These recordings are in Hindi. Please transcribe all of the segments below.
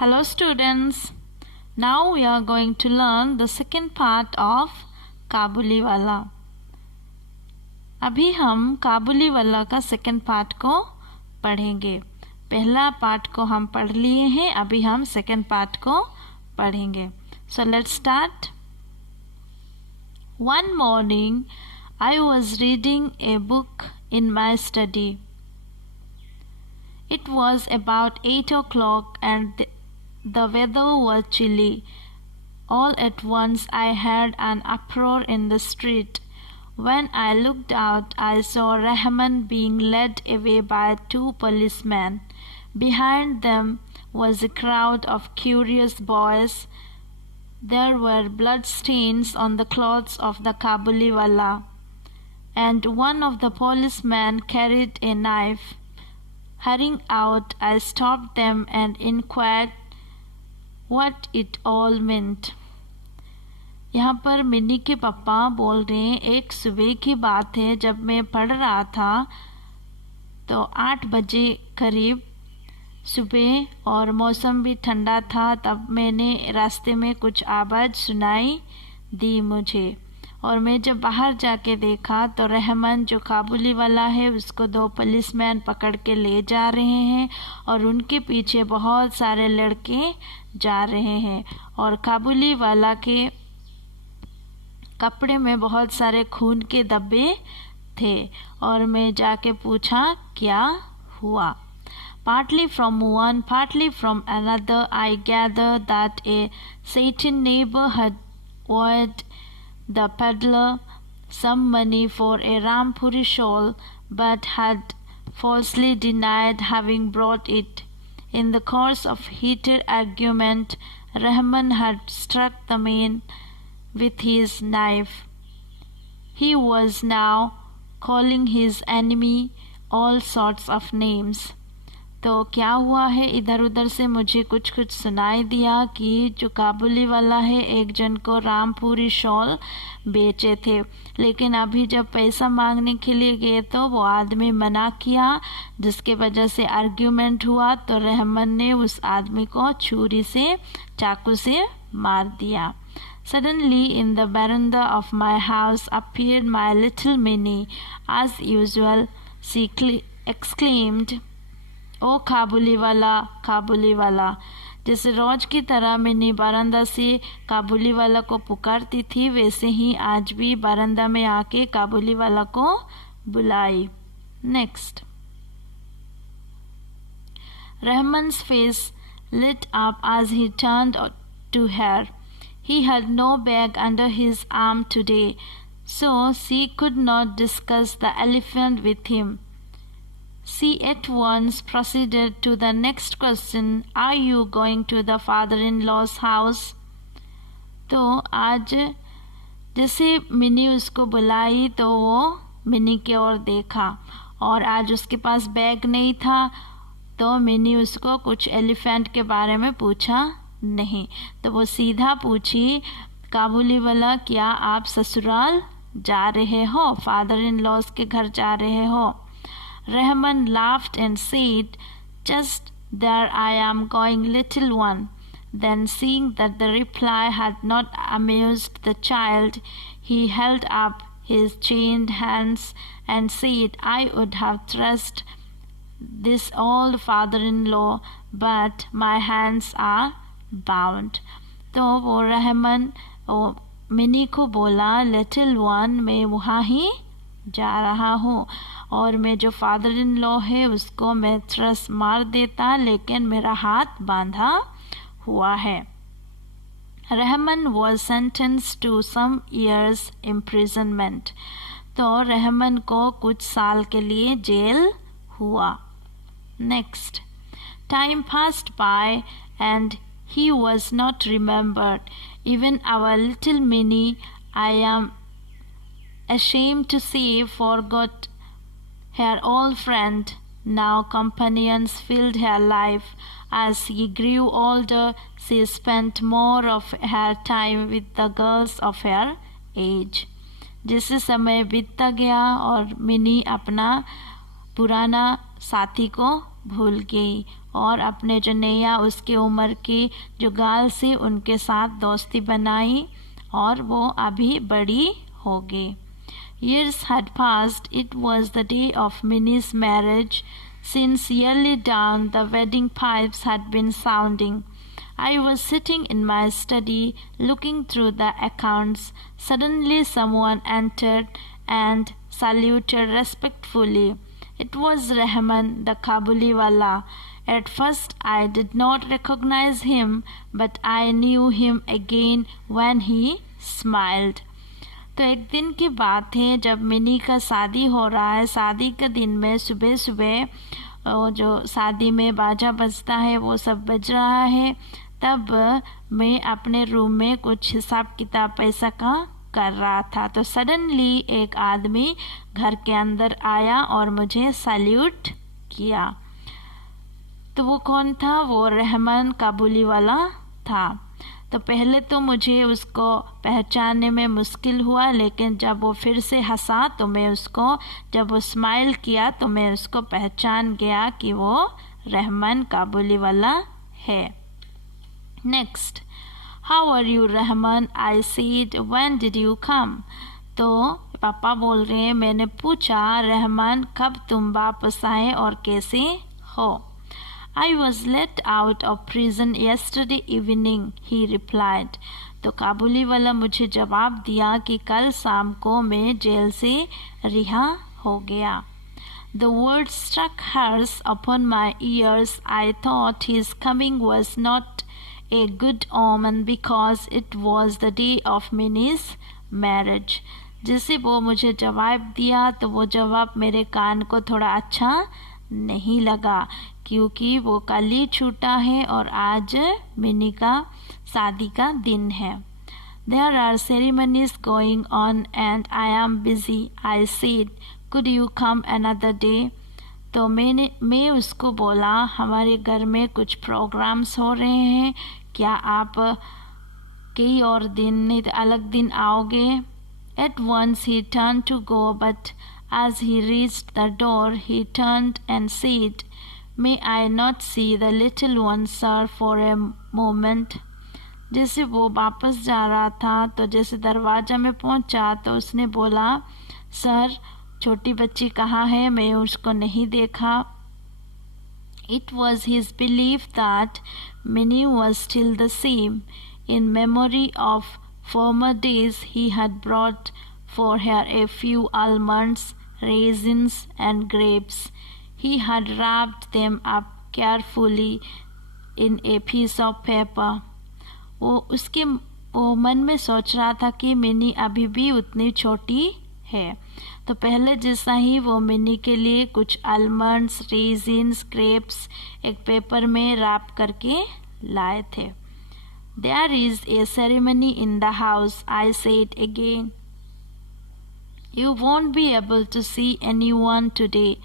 Hello students, now we are going to learn the second part of Kabuliwala. अभी हम काबुलीवाला का सेकंड पार्ट को पढ़ेंगे। पहला पार्ट को हम पढ़ लिए हैं, अभी हम सेकंड पार्ट को पढ़ेंगे। So let's start. One morning I was reading a book in my study. It was about 8 o'clock and the weather was chilly. All at once I heard an uproar in the street. When I looked out, I saw Rahman being led away by two policemen. Behind them was a crowd of curious boys. There were blood stains on the clothes of the Kabuliwala, and one of the policemen carried a knife. Hurrying out, I stopped them and inquired what it all meant. यहाँ पर मिनी के पापा बोल रहे हैं, एक सुबह की बात है जब मैं पढ़ रहा था तो 8 बजे करीब सुबह और मौसम भी ठंडा था। तब मैंने रास्ते में कुछ आवाज़ सुनाई दी मुझे, और मैं जब बाहर जाके देखा तो रहमान जो काबुलीवाला है उसको 2 पुलिसमैन पकड़ के ले जा रहे हैं और उनके पीछे बहुत सारे लड़के जा रहे हैं, और काबुलीवाला के कपड़े में बहुत सारे खून के धब्बे थे। और मैं जाके पूछा क्या हुआ। Partly from one, partly from another, I gathered that a certain neighbor had owed the peddler some money for a Rampuri shawl, but had falsely denied having brought it. In the course of heated argument, Rahman had struck the man with his knife. He was now calling his enemy all sorts of names. तो क्या हुआ है, इधर उधर से मुझे कुछ सुनाई दिया कि जो काबुलीवाला है एक जन को रामपुरी शॉल बेचे थे, लेकिन अभी जब पैसा मांगने के लिए गए तो वो आदमी मना किया, जिसके वजह से आर्ग्यूमेंट हुआ। तो रहमान ने उस आदमी को छुरी से चाकू से मार दिया। Suddenly in the veranda of my house appeared my little Minnie. As usual, she exclaimed, ओ काबुलीवाला काबुलीवाला। जैसे रोज की तरह मिनी बरामदा से काबुलीवाला को पुकारती थी, वैसे ही आज भी बरामदा में आके काबुलीवाला को बुलाई। Next. Rahman's face lit up as he turned to her. He had no bag under his arm today, so she could not discuss the elephant with him. She at once proceeded to the next question, Are you going to the father-in-law's house? तो आज जैसे मिनी उसको बुलाई तो वो मिनी की ओर देखा, और आज उसके पास बैग नहीं था, तो मिनी उसको कुछ एलिफेंट के बारे में पूछा नहीं। तो वो सीधा पूछी, काबुलीवाला क्या आप ससुराल जा रहे हो, फादर इन लॉज के घर जा रहे हो? Rahman laughed and said, Just there I am going, little one. Then, seeing that the reply had not amused the child, he held up his chained hands and said, I would have trusted this old father-in-law, but my hands are bound. तो वो रहमान मिनी को बोला, लिटिल वन, मैं वहाँ ही जा रहा हूँ, और मैं जो फादर इन लॉ है उसको मैं ट्रस मार देता, लेकिन मेरा हाथ बांधा हुआ है। Rahman was sentenced to some years imprisonment. तो रहमान को कुछ साल के लिए जेल हुआ। Next. Time passed by and he was not remembered. Even our little Minnie, I am ashamed to say, forgot her old friend, now companions filled her life. As she grew older, she spent more of her time with the girls of her age. जैसे समय बीतता गया और मिनी अपना पुराना साथी को भूल गई, और अपने जो नैया उसके उम्र के जो गाल से उनके साथ दोस्ती बनाई और वो अभी बड़ी हो गई. Years had passed. It was the day of Minnie's marriage. Since early dawn the wedding pipes had been sounding. I was sitting in my study looking through the accounts. Suddenly someone entered and saluted respectfully. It was Rahman, the Kabuliwala. At first I did not recognize him, but I knew him again when he smiled. तो एक दिन की बात है जब मिनी का शादी हो रहा है. शादी के दिन में सुबह सुबह जो शादी में बाजा बजता है वो सब बज रहा है. तब मैं अपने रूम में कुछ हिसाब किताब पैसा का कर रहा था. तो सडनली एक आदमी घर के अंदर आया और मुझे सैल्यूट किया. तो वो कौन था? वो रहमान काबुलीवाला था. तो पहले तो मुझे उसको पहचानने में मुश्किल हुआ, लेकिन जब वो फिर से हंसा तो मैं उसको, जब वो स्माइल किया तो मैं उसको पहचान गया कि वो रहमान काबुलीवाला है. Next, how are you Rahman? I said, when did you come? तो पापा बोल रहे हैं, मैंने पूछा रहमान कब तुम वापस आए और कैसे हो? I was let out of prison yesterday evening, he replied. तो काबुली वाला मुझे जवाब दिया कि कल शाम को मैं जेल से रिहा हो गया. The words struck harsh upon my ears. I thought his coming was not a good omen because it was the day of Minnie's marriage. जैसे वो मुझे जवाब दिया तो वो जवाब मेरे कान को थोड़ा अच्छा नहीं लगा, क्योंकि वो कल ही छूटा है और आज मिनी का शादी का दिन है. There are ceremonies going on and I am busy, I said. Could you come another day? तो मैं उसको बोला, हमारे घर में कुछ प्रोग्राम्स हो रहे हैं, क्या आप कई और दिन नहीं तो अलग दिन आओगे? At once he turned to go, but as he reached the door he turned and said, May I not see the little one, sir, for a moment? जैसे वो वापस जा रहा था तो जैसे दरवाजा में पहुंचा तो उसने बोला, सर छोटी बच्ची कहाँ है? मैं उसको नहीं देखा. It was his belief that Minnie was still the same. In memory of former days he had brought for her a few almonds, raisins and grapes. He had wrapped them up carefully in a piece of paper. वो मन में सोच रहा था कि मिनी अभी भी उतनी छोटी है. तो पहले जैसा ही वो मिनी के लिए कुछ आलमंड्स, रेजिन्स, ग्रेप्स एक पेपर में रैप करके लाए थे. There is a ceremony in the house, I said again. You won't be able to see anyone today.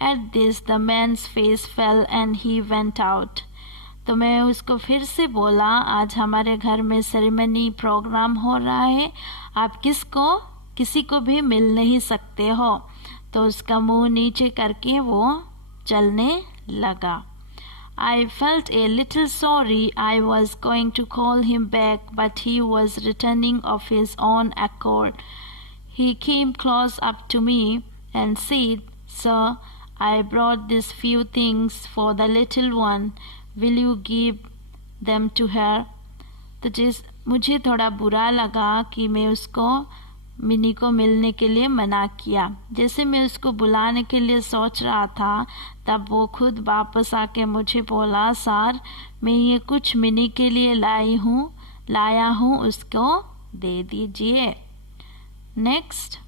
At this the man's face fell and he went out. तो मैं उसको फिर से बोला, आज हमारे घर में सेरेमनी प्रोग्राम हो रहा है, आप किसी को भी मिल नहीं सकते हो. तो उसका मुंह नीचे करके वो चलने लगा. I felt a little sorry. I was going to call him back, but he was returning of his own accord. He came close up to me and said, Sir, I brought these few things for the little one. Will you give them to her? तो मुझे थोड़ा बुरा लगा कि मैं उसको मिनी को मिलने के लिए मना किया. जैसे मैं उसको बुलाने के लिए सोच रहा था तब वो खुद वापस आके मुझे बोला, सर मैं ये कुछ मिनी के लिए लाया हूँ, उसको दे दीजिए. Next,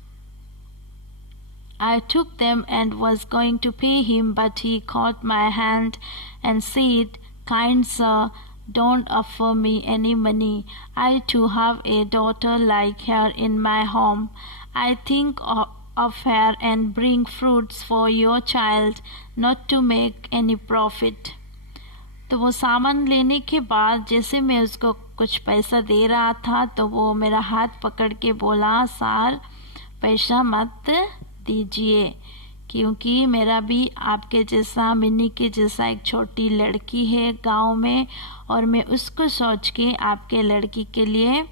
I took them and was going to pay him, but he caught my hand and said, Kind sir, don't offer me any money. I too have a daughter like her in my home. I think of her and bring fruits for your child, not to make any profit. तो वो सामान लेने के बाद जैसे मैं उसको कुछ पैसा दे रहा था तो वो मेरा हाथ पकड़ के बोला, सर पैसा मत दीजिए, क्योंकि मेरा भी आपके जैसा, मिनी के जैसा एक छोटी लड़की है गांव में, और मैं उसको सोच के आपके लड़की के लिए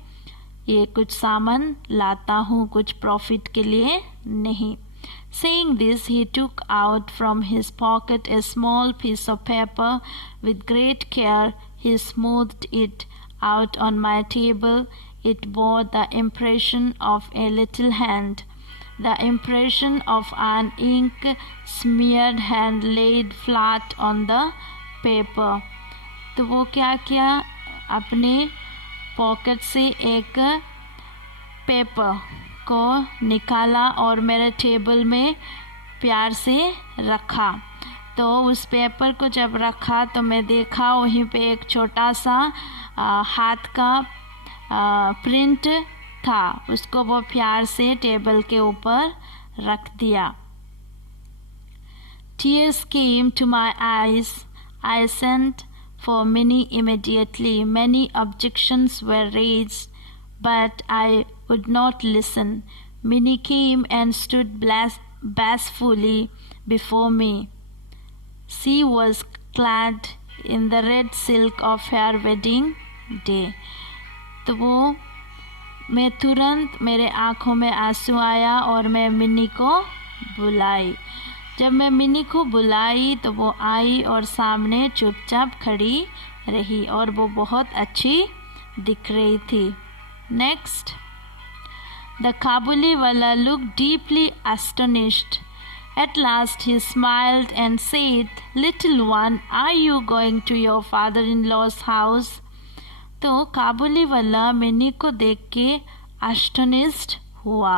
ये कुछ सामान लाता हूँ, कुछ प्रॉफिट के लिए नहीं. Saying this, he took out from his pocket a small piece of paper. With great care, he smoothed it out on my table. It bore the impression of a little hand, the impression of an ink-smeared hand laid flat on the paper. तो वो क्या किया, अपने पॉकेट से एक पेपर को निकाला और मेरे टेबल में प्यार से रखा. तो उस पेपर को जब रखा तो मैं देखा वहीं पे एक छोटा सा हाथ का प्रिंट था. उसको वो प्यार से टेबल के ऊपर रख दिया. Tears came to my eyes. I sent for Minnie immediately. Many objections were raised, but I would not listen. Minnie came and stood bashfully before me. She was clad in the red silk of her wedding day. तो वो मैं तुरंत, मेरे आँखों में आंसू आया और मैं मिनी को बुलाई. जब मैं मिनी को बुलाई तो वो आई और सामने चुपचाप खड़ी रही और वो बहुत अच्छी दिख रही थी. Next, the Kabuliwala looked deeply astonished. At last he smiled and said, "Little one, are you going to your father-in-law's house?" तो काबुलीवाला मिनी को देख के astonished हुआ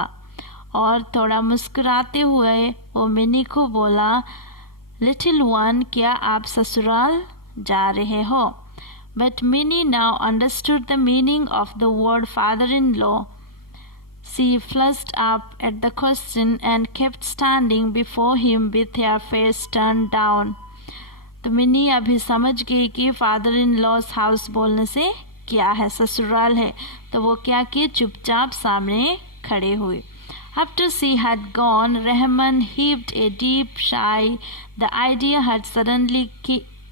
और थोड़ा मुस्कुराते हुए वो मिनी को बोला, "Little one, क्या आप ससुराल जा रहे हो?" But Minnie now understood the meaning of the word father-in-law. She flushed up at the question and kept standing before him with her face turned down. तो मिनी अभी समझ गई कि फादर इन लॉस हाउस बोलने से क्या है, ससुराल है. तो वो क्या किए, चुपचाप सामने खड़े हुए. After she had gone, Rahman heaved a deep sigh. The idea had suddenly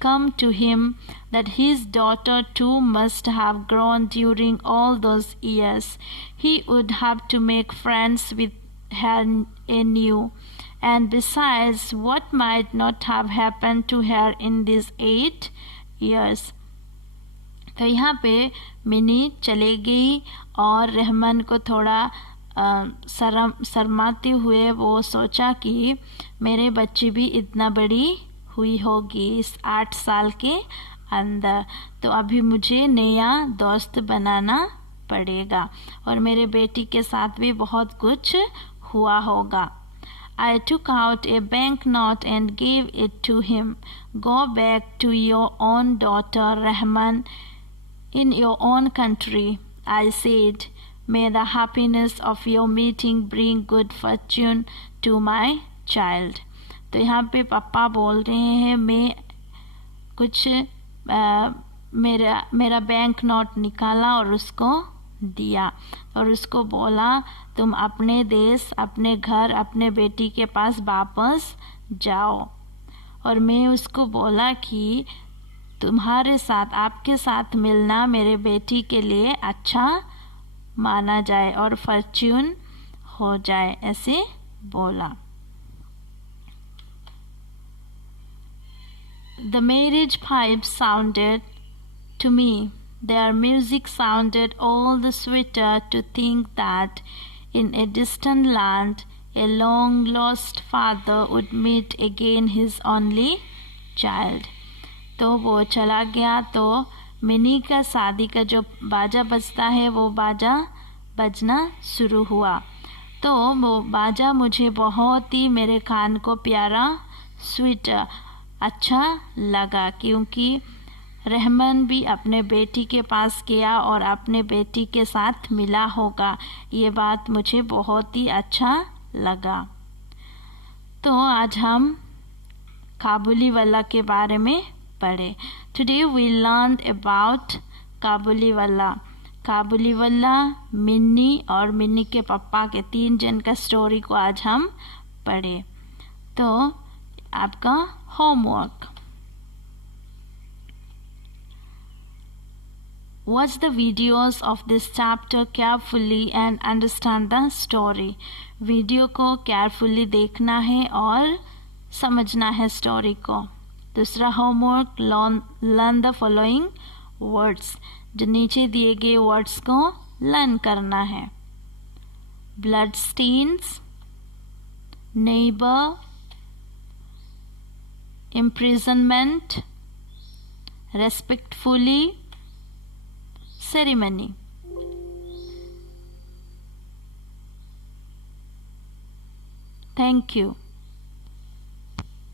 come to him that his daughter too must have grown during all those years. He would have to make friends with her anew. And besides, what might not have happened to her in these 8 years? तो यहाँ पे मिनी चले गई और रहमान को थोड़ा शर्माते हुए वो सोचा कि मेरे बच्ची भी इतना बड़ी हुई होगी इस 8 साल के अंदर, तो अभी मुझे नया दोस्त बनाना पड़ेगा और मेरे बेटी के साथ भी बहुत कुछ हुआ होगा. I took out a banknote and gave it to him. Go back to your own daughter, Rahman, in your own country, I said. May the happiness of your meeting bring good fortune to my child. तो यहाँ पे पापा बोल रहे हैं, मैं कुछ मेरा बैंक नोट निकाला और उसको दिया और उसको बोला, तुम अपने देश, अपने घर, अपने बेटी के पास वापस जाओ. और मैं उसको बोला कि तुम्हारे साथ, आपके साथ मिलना मेरे बेटी के लिए अच्छा माना जाए और फॉर्च्यून हो जाए, ऐसे बोला. The marriage pipes sounded to me. Their music sounded all the sweeter to think that in a distant land a long-lost father would meet again his only child. तो वो चला गया तो मिनी का शादी का जो बाजा बजता है वो बाजा बजना शुरू हुआ. तो वो बाजा मुझे बहुत ही मेरे कान को प्यारा, स्वीट, अच्छा लगा क्योंकि रहमान भी अपने बेटी के पास गया और अपने बेटी के साथ मिला होगा. ये बात मुझे बहुत ही अच्छा लगा. तो आज हम काबुलीवाला के बारे में पढ़े. Today we learned about Kabuliwala. Kabuliwala, Minni और मिन्नी के पापा के 3 जन का स्टोरी को आज हम पढ़े. तो आपका homework. Watch the videos of this chapter carefully and understand the story. Video को carefully देखना है और समझना है स्टोरी को। दूसरा homework, learn the following words. जो नीचे दिए गए वर्ड्स को लर्न करना है। Blood stains, neighbour, imprisonment, respectfully, ceremony. Thank you.